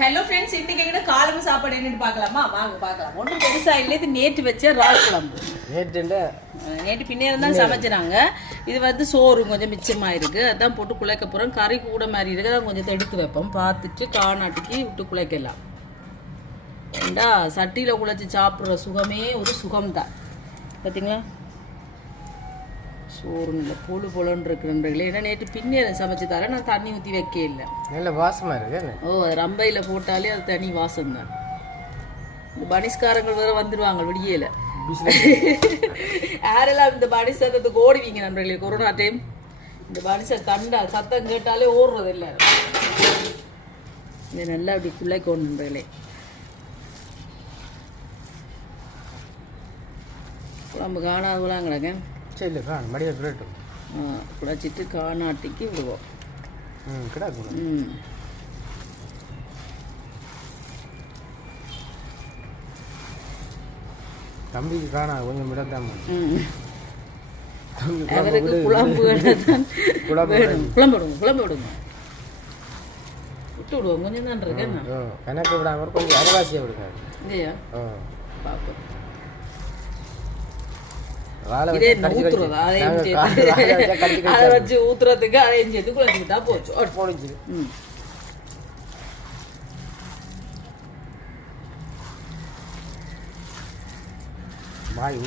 Hello friends இன்னைக்கு எங்கிட்ட காலம்பு சாப்பாடு என்னன்னு பார்க்கலாமா? வாங்க பார்க்கலாம். ஒன்றும் பெருசா இல்லை. இது நேற்று வச்ச இறால் குழம்பு. அஹ் நேற்று பின்னேரம் தான் சமைச்சினாங்க இது வந்து சோறு கொஞ்சம் மிச்சமாக இருக்கு. அதான் போட்டு குழைக்க போகிறோம் கறி கூட மாதிரி இருக்கு. அதான் கொஞ்சம் எடுத்து வைப்போம். பார்த்துட்டு காணாட்டிக்கு விட்டு குழைக்கலாம். ஏண்டா சட்டியில் குழைச்சி சாப்பிட்ற சுகமே ஒரு சுகம்தான். பார்த்தீங்களா சோறு இல்லை பொழு பொழுன்னு இருக்குன்றீங்களே ஏன்னா நேற்று பின்னேரம் சமைச்சு தரேன் நான் தண்ணி ஊற்றி வைக்க இல்லை. நல்ல வாசமா இருக்கு? ஓ அது ரம்பையில் போட்டாலே அது தனி வாசம் தான் இந்த பனிஸ்காரங்கள் வேற வந்துடுவாங்க விடியல. யாரெல்லாம் இந்த பனிஸ் சத்தத்துக்கு ஓடுவீங்க நண்பர்களே கொரோனா டைம் இந்த பனிஸை கண்டா சத்தம் கேட்டாலே ஓடுறது இல்லை. இது நல்லா அப்படி குள்ளைக்கோ நண்பர்களே. குழம்பு காணாதுலாங்கிறாங்க சரி காணும் மடியை கிடட்டும் குழச்சிட்டு காணாட்டிக்கு விடுவோம். ம் கிடாக்கு ம். தம்பிக்கு காணா கொஞ்சம் விட தான் அவருக்கு குழம்பு குழம்பு விடுங்க குழம்பு விடுங்க. விட்டு விடுவோம் கொஞ்சம் தான் இருக்கு என்ன? ஓ கணக்கு விடாம கொஞ்சம் அரைவாசியாக விடுங்க. இல்லையா? பார்ப்போம். இதே ஊத்துறதா அதையும் சேர்த்து அதை வச்சு ஊத்துறதுக்கு அதையும் சேர்த்து குழச்சிக்கிட்டா போச்சு. போனிச்சு வாய்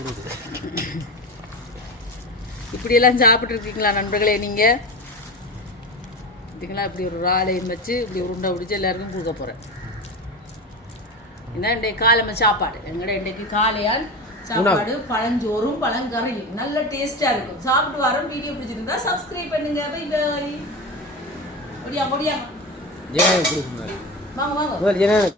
இப்படியெல்லாம் நண்பர்களே நீங்க? பார்த்தீங்களா இப்படி ஒரு ராலையும் வச்சு இப்படி உருண்டை பிடிச்சி எல்லாருக்கும் கொடுக்க போறேன். என்ன இன்றைக்கு காலமை சாப்பாடு. எங்கட இன்றைக்கு காலையால் சாப்பாடு பழஞ்சோறும் பழங்கறியும். நல்ல டேஸ்டா இருக்கும். சாப்பிட்டு வரோம் வீடியோ பிடிச்சிருந்தா சப்ஸ்கிரைப் பண்ணுங்க. பை பை ஒடியா ஒடியா வாங்க வாங்க.